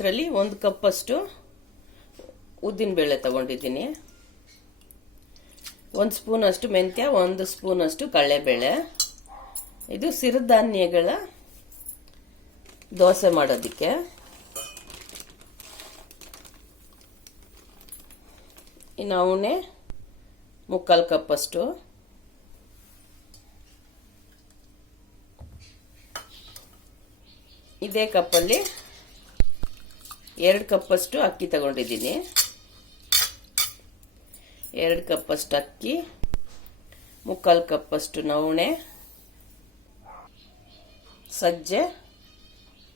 ಇದರಲ್ಲಿ ಒಂದು ಕಪ್ಪಷ್ಟು ಉದ್ದಿನಬೇಳೆ ತಗೊಂಡಿದ್ದೀನಿ. ಒಂದು ಸ್ಪೂನಷ್ಟು ಮೆಂತ್ಯ, ಒಂದು ಸ್ಪೂನಷ್ಟು ಕಡಲೆಬೇಳೆ ಇದು ಸಿರಿಧಾನ್ಯಗಳ ದೋಸೆ ಮಾಡೋದಕ್ಕೆ. ಇನ್ನು ಅವನೇ ಮುಕ್ಕಾಲು ಕಪ್ಪಷ್ಟು ಇದೇ ಕಪ್ಪಲ್ಲಿ ಎರಡು ಕಪ್ಪಷ್ಟು ಅಕ್ಕಿ ತಗೊಂಡಿದ್ದೀನಿ. ಎರಡು ಕಪ್ಪಷ್ಟು ಅಕ್ಕಿ, ಮುಕ್ಕಾಲು ಕಪ್ಪಷ್ಟು ನವಣೆ, ಸಜ್ಜೆ,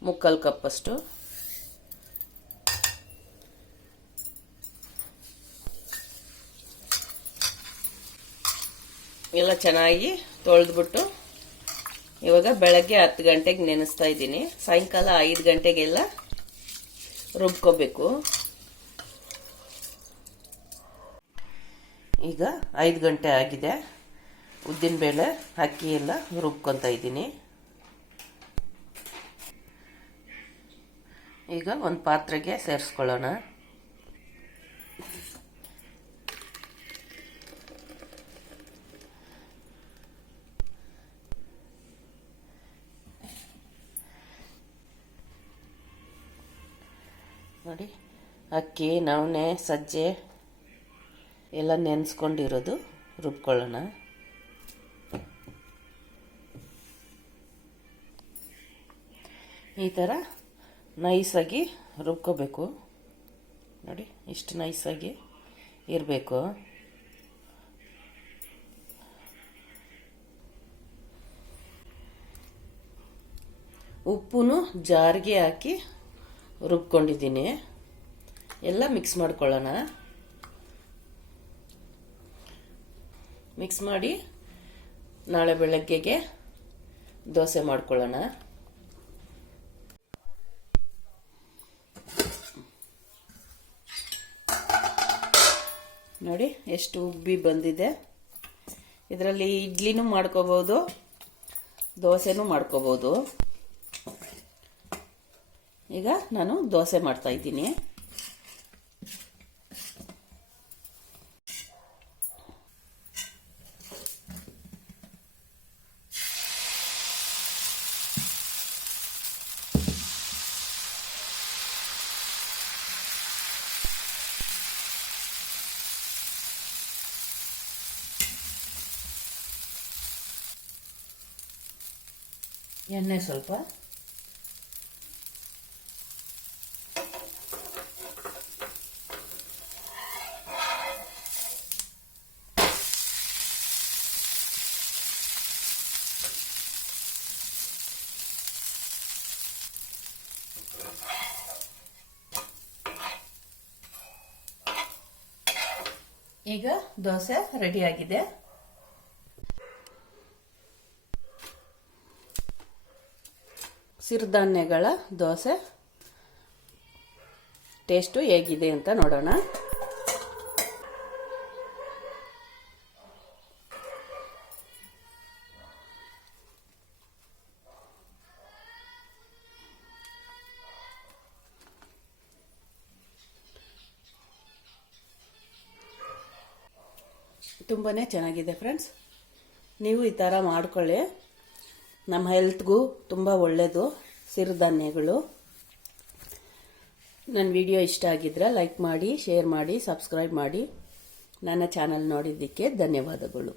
ಮುಕ್ಕಾಲು ಕಪ್ಪಷ್ಟು. ಎಲ್ಲ ಚೆನ್ನಾಗಿ ತೊಳೆದ್ಬಿಟ್ಟು ಇವಾಗ ಬೆಳಗ್ಗೆ ಹತ್ತು ಗಂಟೆಗೆ ನೆನೆಸ್ತಾ ಇದ್ದೀನಿ. ಸಾಯಂಕಾಲ ಐದು ಗಂಟೆಗೆಲ್ಲ ರುಬ್ಕೋಬೇಕು. ಈಗ ಐದು ಗಂಟೆ ಆಗಿದೆ. ಉದ್ದಿನಬೇಳೆ ಅಕ್ಕಿ ಎಲ್ಲ ರುಬ್ಕೊತಾ ಇದ್ದೀನಿ. ಈಗ ಒಂದು ಪಾತ್ರೆಗೆ ಸೇರಿಸ್ಕೊಳ್ಳೋಣ. ನೋಡಿ, ಅಕ್ಕಿ, ನವಣೆ, ಸಜ್ಜೆ ಎಲ್ಲ ನೆನೆಸ್ಕೊಂಡಿರೋದು. ರುಬ್ಕೊಳ್ಳೋಣ. ಈ ಥರ ನೈಸಾಗಿ ರುಬ್ಕೋಬೇಕು. ನೋಡಿ, ಇಷ್ಟು ನೈಸಾಗಿ ಇರಬೇಕು. ಉಪ್ಪು ಜಾರಿಗೆ ಹಾಕಿ ರುಬ್ಕೊಂಡಿದ್ದೀನಿ. ಎಲ್ಲ ಮಿಕ್ಸ್ ಮಾಡ್ಕೊಳ್ಳೋಣ. ಮಿಕ್ಸ್ ಮಾಡಿ ನಾಳೆ ಬೆಳಗ್ಗೆಗೆ ದೋಸೆ ಮಾಡ್ಕೊಳ್ಳೋಣ. ನೋಡಿ ಎಷ್ಟು ಉಬ್ಬಿ ಬಂದಿದೆ. ಇದರಲ್ಲಿ ಇಡ್ಲಿನೂ ಮಾಡ್ಕೋಬೋದು, ದೋಸೆನೂ ಮಾಡ್ಕೋಬೋದು. ಈಗ ನಾನು ದೋಸೆ ಮಾಡ್ತಾ ಇದ್ದೀನಿ. ಎಣ್ಣೆ ಸ್ವಲ್ಪ. ಈಗ ದೋಸೆ ರೆಡಿಯಾಗಿದೆ ಸಿರಿಧಾನ್ಯಗಳ ದೋಸೆ. ಟೇಸ್ಟು ಹೇಗಿದೆ ಅಂತ ನೋಡೋಣ. ತುಂಬಾ ಚೆನ್ನಾಗಿದೆ ಫ್ರೆಂಡ್ಸ್ ನೀವು ಈ ಥರ ಮಾಡ್ಕೊಳ್ಳಿ. ನಮ್ಮ ಹೆಲ್ತ್ಗೂ ತುಂಬ ಒಳ್ಳೆಯದು ಸಿರಿಧಾನ್ಯಗಳು ನನ್ನ ವಿಡಿಯೋ ಇಷ್ಟ ಆಗಿದ್ರೆ ಲೈಕ್ ಮಾಡಿ ಶೇರ್ ಮಾಡಿ ಸಬ್ಸ್ಕ್ರೈಬ್ ಮಾಡಿ. ನನ್ನ ಚಾನಲ್ ನೋಡಿದ್ದಕ್ಕೆ ಧನ್ಯವಾದಗಳು.